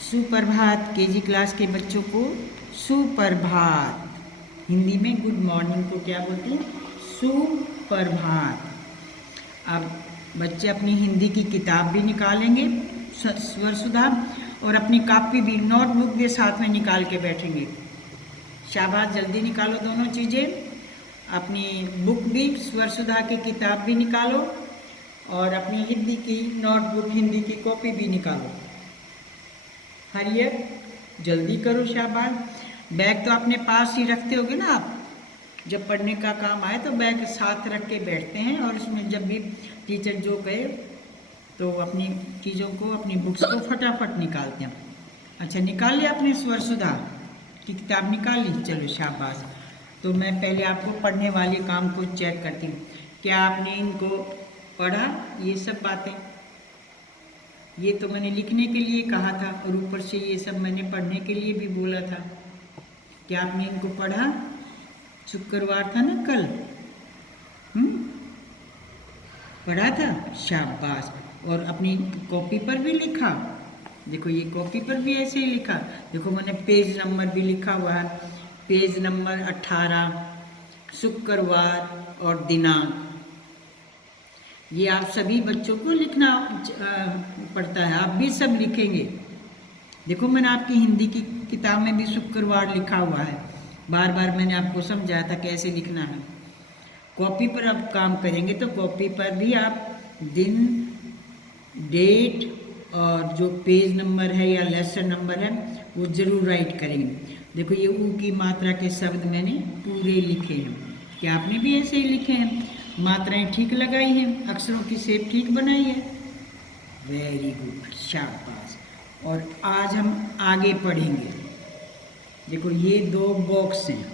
सुप्रभात। KG class के बच्चों को सुप्रभात। हिंदी में गुड मॉर्निंग को क्या बोलते हैं? सुप्रभात। अब बच्चे अपनी हिंदी की किताब भी निकालेंगे स्वर सुधा, और अपनी कॉपी भी नोटबुक भी साथ में निकाल के बैठेंगे। शाबाश, जल्दी निकालो दोनों चीज़ें। अपनी बुक भी, स्वर सुधा की किताब भी निकालो और अपनी हिंदी की नोटबुक, हिंदी की कॉपी भी निकालो। हरियर, जल्दी करो। शाबाश। बैग तो अपने पास ही रखते होगे ना आप? जब पढ़ने का काम आए तो बैग साथ रख के बैठते हैं, और उसमें जब भी टीचर जो कहे तो अपनी चीज़ों को, अपनी बुक्स को फटाफट निकालते हैं। अच्छा, निकाल लिया आपने स्वर सुधा की किताब? निकाल ली, चलो शाबाश। तो मैं पहले आपको पढ़ने वाले काम को चेक करती हूँ। क्या आपने इनको पढ़ा? ये सब बातें ये तो मैंने लिखने के लिए कहा था, और ऊपर से ये सब मैंने पढ़ने के लिए भी बोला था। क्या आपने इनको पढ़ा? शुक्रवार था ना कल? पढ़ा था? शाबाश। और अपनी कॉपी पर भी लिखा? देखो, ये कॉपी पर भी ऐसे ही लिखा। देखो, मैंने पेज नंबर भी लिखा हुआ है, पेज नंबर 18, शुक्रवार और दिनांक। ये आप सभी बच्चों को लिखना पड़ता है, आप भी सब लिखेंगे। देखो, मैंने आपकी हिंदी की किताब में भी शुक्रवार लिखा हुआ है, बार बार मैंने आपको समझाया था कैसे लिखना है। कॉपी पर अब काम करेंगे तो कॉपी पर भी आप दिन, डेट और जो पेज नंबर है या लेसन नंबर है वो ज़रूर राइट करेंगे। देखो, ये ऊ की मात्रा के शब्द मैंने पूरे लिखे हैं। क्या आपने भी ऐसे ही लिखे हैं? मात्राएं ठीक लगाई हैं, अक्षरों की शेप ठीक बनाई है? वेरी गुड, शाबाश। और आज हम आगे पढ़ेंगे। देखो, ये 2 बॉक्स हैं,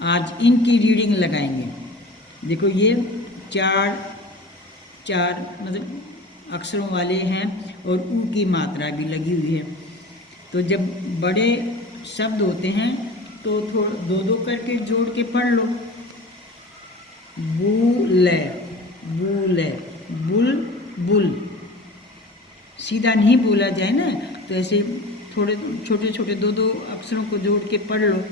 आज इनकी रीडिंग लगाएंगे। देखो, ये चार मतलब अक्षरों वाले हैं, और ऊ की मात्रा भी लगी हुई है। तो जब बड़े शब्द होते हैं तो थोड़ा 2-2 करके जोड़ के पढ़ लो। बूले, बूले, बुल, बुल। सीधा नहीं बोला जाए ना, तो ऐसे थोड़े छोटे छोटे 2-2 अक्षरों को जोड़ के पढ़ लो।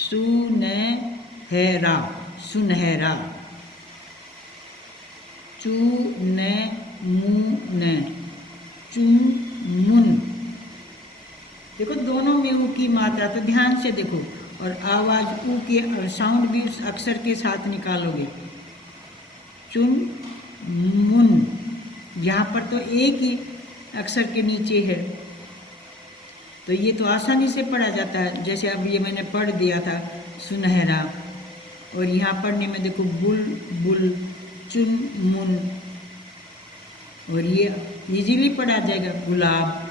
सुनहरा, सुनहरा। चुनमुन, चुनमुन। देखो, दोनों में ऊ की मात्रा, तो ध्यान से देखो, और आवाज़ ऊ के साउंड भी उस अक्षर के साथ निकालोगे। चुनमुन, यहाँ पर तो एक ही अक्षर के नीचे है, तो ये तो आसानी से पढ़ा जाता है। जैसे अब ये मैंने पढ़ दिया था सुनहरा, और यहाँ पढ़ने में देखो बुल, बुल, चुनमुन, और ये इजीली पढ़ा जाएगा गुलाब।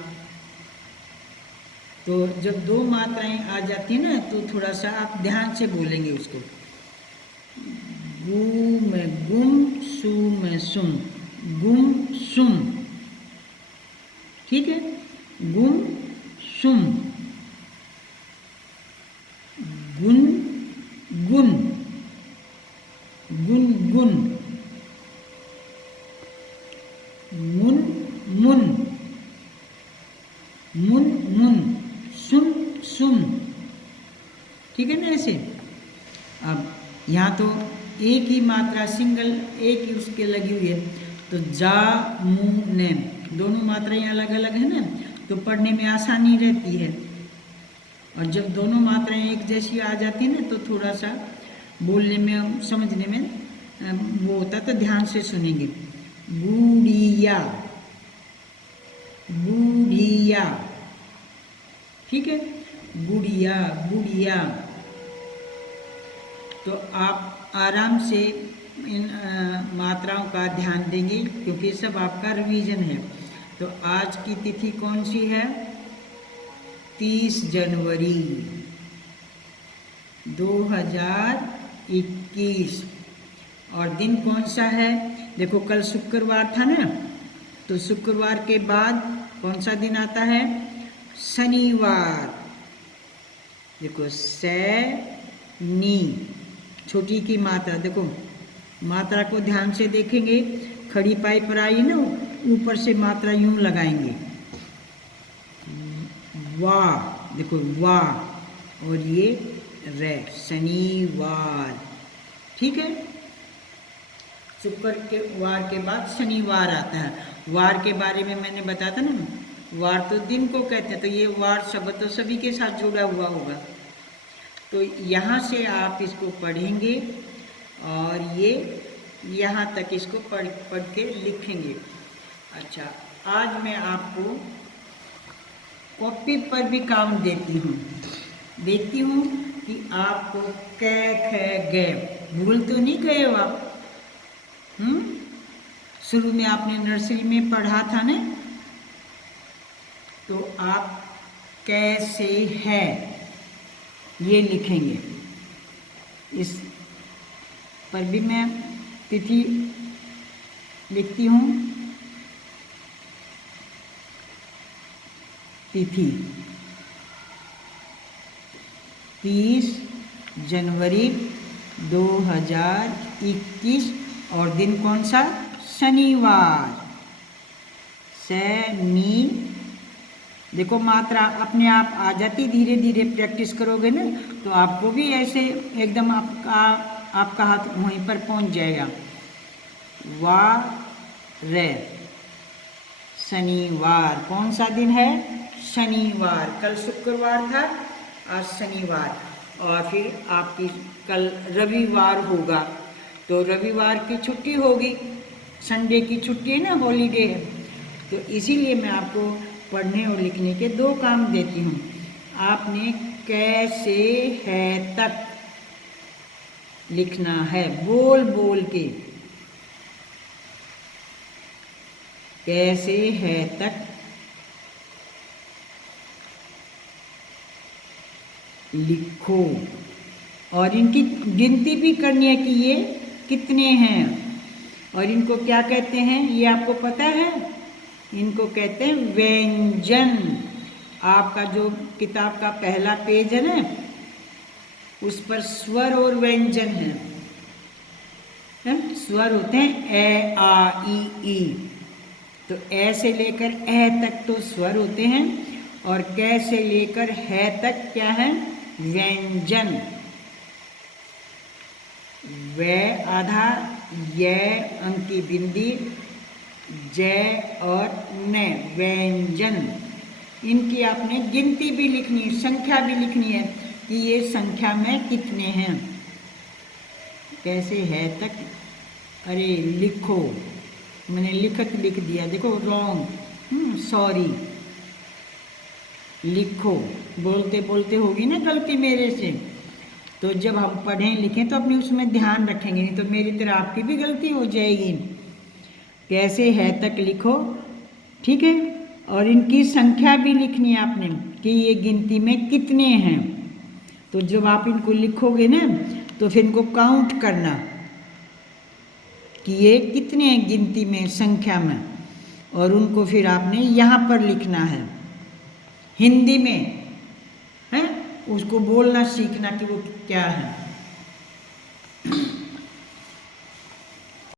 तो जब 2 मात्राएं आ जाती हैं ना, तो थोड़ा सा आप ध्यान से बोलेंगे उसको। गु में गुम, सु में सुम, गुम सुम। ठीक है? गुम सुम। गुन गुन, गुन गुन। मुन मुन, मुन मुन। सुन सुन। ठीक है ना? ऐसे। अब यहाँ तो एक ही मात्रा, सिंगल एक ही उसके लगी हुई है, तो जा, मु, ने, दोनों मात्राएं अलग अलग है ना, तो पढ़ने में आसानी रहती है। और जब दोनों मात्राएं एक जैसी आ जाती है ना, तो थोड़ा सा बोलने में, समझने में वो होता, तो ध्यान से सुनेंगे। बूढ़िया, बूढ़िया। ठीक है? बुढ़िया, बुढ़िया। तो आप आराम से इन मात्राओं का ध्यान देंगे, क्योंकि सब आपका रिवीजन है। तो आज की तिथि कौन सी है? 30 जनवरी 2021। और दिन कौन सा है? देखो, कल शुक्रवार था ना, तो शुक्रवार के बाद कौन सा दिन आता है? शनिवार। देखो, सैनी, छोटी की मात्रा। देखो, मात्रा को ध्यान से देखेंगे, खड़ी पाई पर आई ना, ऊपर से मात्रा यूं लगाएंगे, वाह, देखो वाह, और ये रे, शनिवार। ठीक है, शुक्र के वार के बाद शनिवार आता है। वार के बारे में मैंने बताया था ना, वार तो दिन को कहते हैं, तो ये वार शब्द तो सभी के साथ जुड़ा हुआ होगा। तो यहाँ से आप इसको पढ़ेंगे और ये यहाँ तक इसको पढ़ के लिखेंगे। अच्छा, आज मैं आपको कॉपी पर भी काम देती हूँ, देखती हूँ कि आपको कै ख ग भूल तो नहीं गए हो आप? शुरू में आपने नर्सरी में पढ़ा था ना, तो आप कैसे है ये लिखेंगे। इस पर भी मैं तिथि लिखती हूँ, तिथि 30 जनवरी 2021, और दिन कौन सा? शनिवार। शनि, देखो मात्रा अपने आप आ जाती, धीरे धीरे प्रैक्टिस करोगे ना तो आपको भी ऐसे एकदम आपका हाथ वहीं पर पहुंच जाएगा। वार, शनिवार। कौन सा दिन है? शनिवार। कल शुक्रवार था, आज शनिवार, और फिर आपकी कल रविवार होगा, तो रविवार की छुट्टी होगी, संडे की छुट्टी है ना, हॉलीडे है। तो इसीलिए मैं आपको पढ़ने और लिखने के 2 काम देती हूँ। आपने कैसे है तक लिखना है, बोल बोल के, कैसे है तक लिखो, और इनकी गिनती भी करनी है कि ये कितने हैं, और इनको क्या कहते हैं ये आपको पता है? इनको कहते हैं व्यंजन। आपका जो किताब का पहला पेज है ना, उस पर स्वर और व्यंजन है। स्वर होते हैं ए आ ई, तो ए से लेकर ए तक तो स्वर होते हैं, और कै से लेकर है तक क्या है? व्यंजन। वे आधा, य अंक की बिंदी, जय और न, व्यंजन। इनकी आपने गिनती भी लिखनी है, संख्या भी लिखनी है कि ये संख्या में कितने हैं। कैसे है तक, अरे लिखो, मैंने लिखत लिख दिया, देखो रॉन्ग, सॉरी। लिखो, बोलते बोलते होगी ना गलती मेरे से, तो जब हम पढ़ें लिखें तो अपने उसमें ध्यान रखेंगे, नहीं तो मेरी तरह आपकी भी गलती हो जाएगी। कैसे है तक लिखो, ठीक है, और इनकी संख्या भी लिखनी है आपने कि ये गिनती में कितने हैं। तो जब आप इनको लिखोगे ना तो फिर इनको काउंट करना कि ये कितने हैं गिनती में, संख्या में, और उनको फिर आपने यहाँ पर लिखना है हिंदी में, है उसको बोलना सीखना कि वो क्या है।